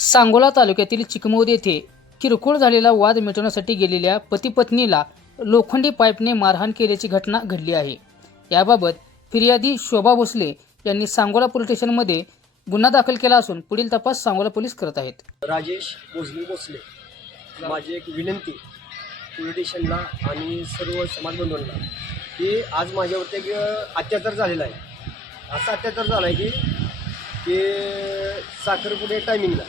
सांगोला तालुक्यातील चिकमौद येथे किरकोळ झालेला वाद मिटवण्यासाठी गेलेल्या पतीपत्नीला लोखंडी पाईपने मारहाण केल्याची घटना घडली आहे. याबाबत फिर्यादी शोभा भोसले यांनी सांगोला पोलीस स्टेशनमध्ये गुन्हा दाखल केला असून पुढील तपास सांगोला पोलीस करत आहेत. राजेश भोसले भोसले. माझी एक विनंती पोलीस स्टेशनला आणि सर्व समाज बांधवांना की आज माझ्यावरती एक अत्याचार झालेला आहे. असा अत्याचार झाला आहे की की साखरपुडे टायमिंगला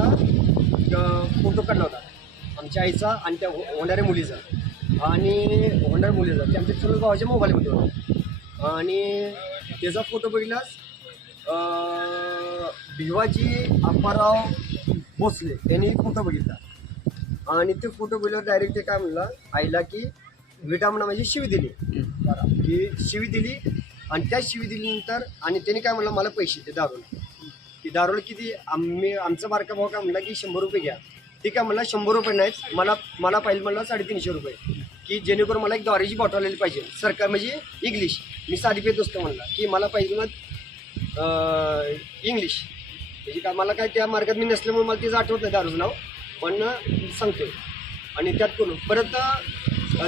टायमिंगला फोटो काढला होता. आमच्या आईचा आणि त्या हो- होणाऱ्या मुलीचा. आणि होणाऱ्या मुलीचा. ते आमच्या चुलत भावाच्या मोबाईलमध्ये होता. आणि त्याचा फोटो बघितलास अं, भिवाजी अप्पाराव भोसले यांनी फोटो बघितला. आणि ते फोटो बघितल्यावर डायरेक्ट ते काय म्हणलं आईला की विटा म्हणा म्हणजे शिवी दिली. की शिवी दिली आणि त्या शिवी दिल्यानंतर आणि त्याने काय म्हणलं मला पैसे ते दारूला. की दारूला किती आम्ही आमचा बारका भाऊ का म्हणला की शंभर रुपये घ्या. ठीक काय म्हणला शंभर रुपये नाहीच मला मला पाहिजे म्हणला साडेतीनशे रुपये. की जेणेकरून मला एक द्वारेची बॉटल आलेली पाहिजे. सरकार म्हणजे इंग्लिश मी साधी पेत असतो म्हणला की मला पाहिजे मग इंग्लिश म्हणजे का मला काय त्या मार्गात मी नसल्यामुळे मला तिचं आठवत नाही दारूचं नाव. पण सांगतो आणि त्यात करून परत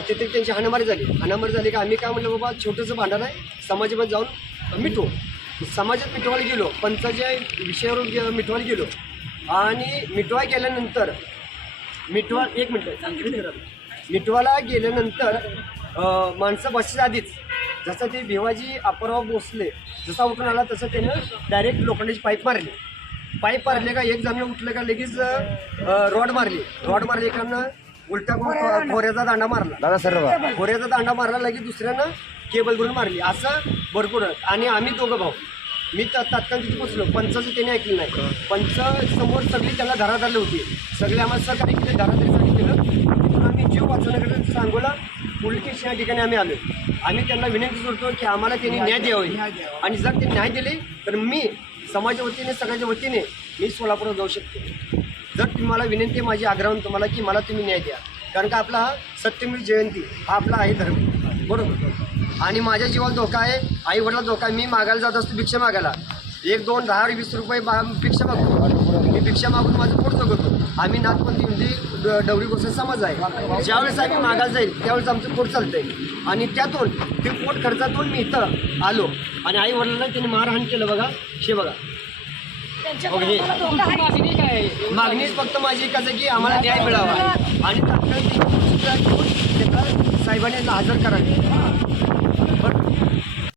तिथे त्यांची हाणामारी झाली. हाणामारी झाली का आम्ही काय म्हणलं बाबा छोटंसं भांडण आहे. समाजामध्ये जाऊन मिटू. समाजात मिठवायला गेलो पंचाच्या विषयावर गे- मिठवायला गेलो. आणि मिठवाय गेल्यानंतर मिठवा एक मिनटं मिठवायला गेल्यानंतर माणसं बसच्या आधीच. जसं ते भिवाजी अपराव भोसले जसा उठून आला तसं त्यानं डायरेक्ट लोखंडाची पाईप मारली. पाईप मारले का एक जण उठलं का लगेच रॉड मारली. रॉड मारली एकानं उलटा खो- खोऱ्याचा दांडा मारला. दादा सर खोऱ्याचा दांडा मारला लगेच दुसऱ्यानं केबल करून मारली. असं भरपूर आणि आम्ही दोघं भाऊ. मी त- तात्काळ तिथे पोचलो पंचाचं त्याने ऐकलं नाही. पंच समोर सगळी त्याला धराधरली होती. सगळे आम्हाला सहकार्य केले धराधरीसाठी केलं. तिथून आम्ही जीव वाचवण्याकडे सांगोला पोलीस स्टेशन या ठिकाणी आम्ही आलो. आम्ही त्यांना विनंती करतो की आम्हाला त्यांनी न्याय द्यावे. आणि जर ते न्याय दिले तर मी समाजाच्या वतीने सगळ्याच्या वतीने मी सोलापूरला जाऊ शकतो. जर तुम्हाला विनंती माझी आग्रहून तुम्हाला की मला तुम्ही न्याय द्या. कारण का आपला हा सत्यमेव जयंती हा आपला आहे धर्म. बरोबर? आणि माझ्या जीवाला धोका आहे आई वडिला धोका मी मागायला जात असतो भिक्षा मागायला. एक दोन दहा वीस रुपये बा भिक्षा मागतो. मी भिक्षा मागून माझं पोट जगतो आम्ही नाथपंथी म्हणजे ड- डवरी गोष्ट समाज आहे. ज्यावेळेस आम्ही मागायला जाईल त्यावेळेस आमचं पोट चालतंय. आणि त्यातून ते पोट खर्चातून मी इथं आलो. आणि आई वडिलांना त्यांनी मारहाण केलं बघा. हे बघा. मागणीच फक्त माझी आहे की आम्हाला न्याय मिळावा. आणि तात्काळ साहेबांनी हजर करावे.